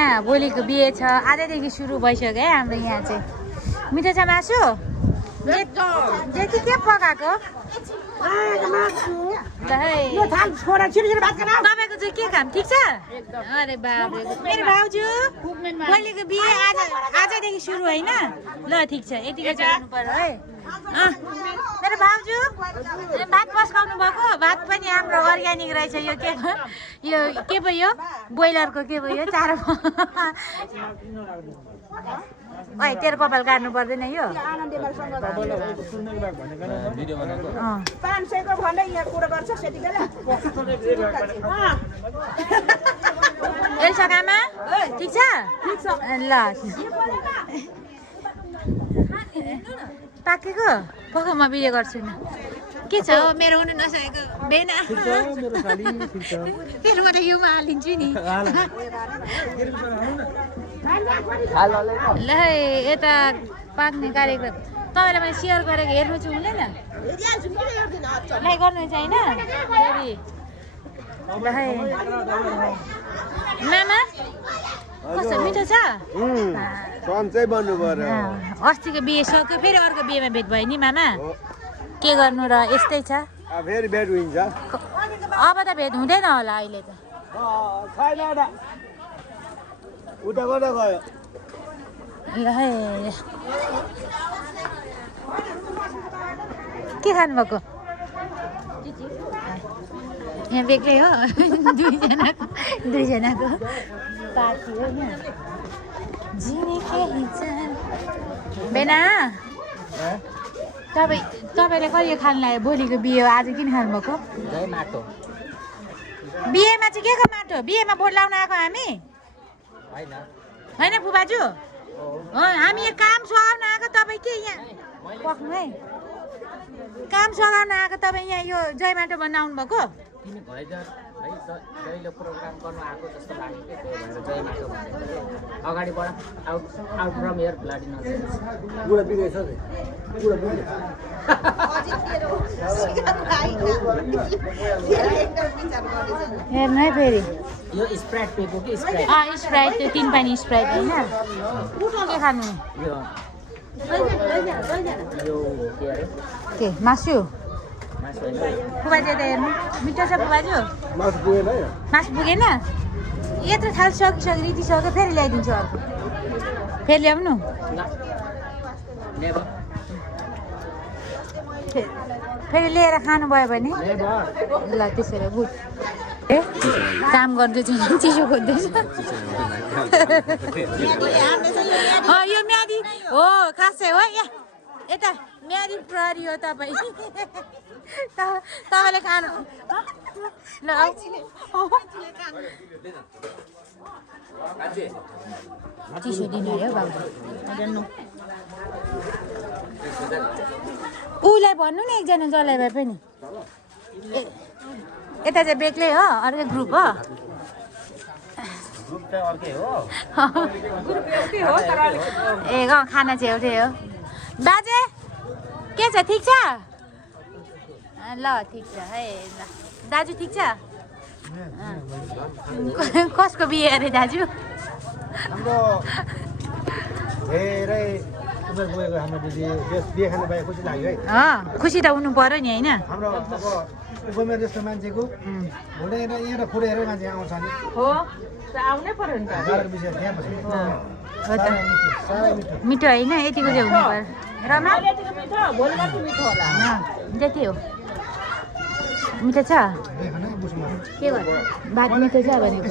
यहाँ भोलिको बिहे छ आजदेखि सुरु भइसक्यो है हाम्रो यहाँ चाहिँ मिठो छ मासु जेठी के पकाएको तपाईँको चाहिँ के काम ठिक छ अरे बाबा मेरो भाउजू भोलिको बिहे आजदेखि सुरु होइन ल ठिक छ यतिकै जानु पर्यो है मेरो भाउजू भात पस्काउनु भएको भात पनि हाम्रो अर्ग्यानिक रहेछ यो के भयो ब्रोइलरको के भयो चारो ओइ तेरो कपाल काट्नु पर्दैन यो एल्साकामा ठिक छ ल पाकेको पक्का म बिहे गर्छु नि के छ मेरो हुनु नसकेको बेना फेरि म त योमा हालिदिन्छु नि ल यता पाक्ने कार्यक्रम तपाईँलाई मैले सेयर गरेको हेर्नु चाहिँ हुँदैन लाइक गर्नुहुन्छ होइन फेरि मामा कस्तो मिठो छ अस्तिको बिहे सक्यो फेरि अर्को बिहेमा भेट भयो नि मामा के गर्नु र यस्तै छ फेरि भेट हुन्छ अब त भेट हुँदैन होला अहिले त उता कता गयो ल के खानुभएको यहाँ बेग्लै हो दुईजनाको पार्टी हो यहाँ बेना तपाईँले कहिले खानु लाग्यो भोलिको बिहे आज किन खानुभएको बिहेमा चाहिँ के को माटो बिहेमा भोट लाउन आएको हामी होइन फुबाजु हामी यहाँ काम सघाउन आएको तपाईँ के यहाँ पक्नु है काम सघाउन आएको तपाईँ यहाँ यो जय माटो बनाउनु भएको प्रोग्राम गर्नु आएको जस्तो लाग्यो कि त्यही भएर जय माटो भनेको अगाडि बढ आउट फ्रम हियर ब्लडी नसेन्स पुरा बिगाइछ हेर्नु है फेरि यो स्प्राइट पेको कि स्प्राइट स्प्राइट त्यो 3 पानी स्प्राइट होइन के खानु के मासु फुबाजु त हेर्नु मिठो छ फुबाजु मासु पुगेन यत्रो थाल सकिसक्यो रितिसक्यो फेरि ल्याइदिन्छु अर्को फेरि ल्याउनु फेरि लिएर खानुभयो भने ल त्यसरी गुड काम गर्दैछु चिसो खोज्दैछ यो म्यादी हो खासै हो यता म्यादी प्रहरी हो तपाईँ तपाईँले खानु ल चिसो दिनु अरे हौ बाबु उसलाई भन्नु नि एकजना जसलाई भए पनि यता चाहिँ बेग्लै हो अर्कै ग्रुप हो ए खाना चाहिँ एउटै हो बाजे के छ ठिक छ ल ठिक छ है ल दाजु ठिक छ कसको बिहे अरे दाजु हाम्रो धेरै उमेर गएको हाम्रो दिदी बिहे खानु पाए खुसी लाग्यो है खुसी त हुनु पर्यो नि होइन हाम्रो अब उमेर जस्तो मान्छेको हुँदैन एउटा फुट हेरेर मान्छे आउँछ नि हो आउनै पर्यो नि त विषय त्यहाँ बस्छ हो त मिठो होइन यतिको चाहिँ हुनु पर्यो रमा त्यति हो मिठो छ के गर्नु भात मिठो छ भनेको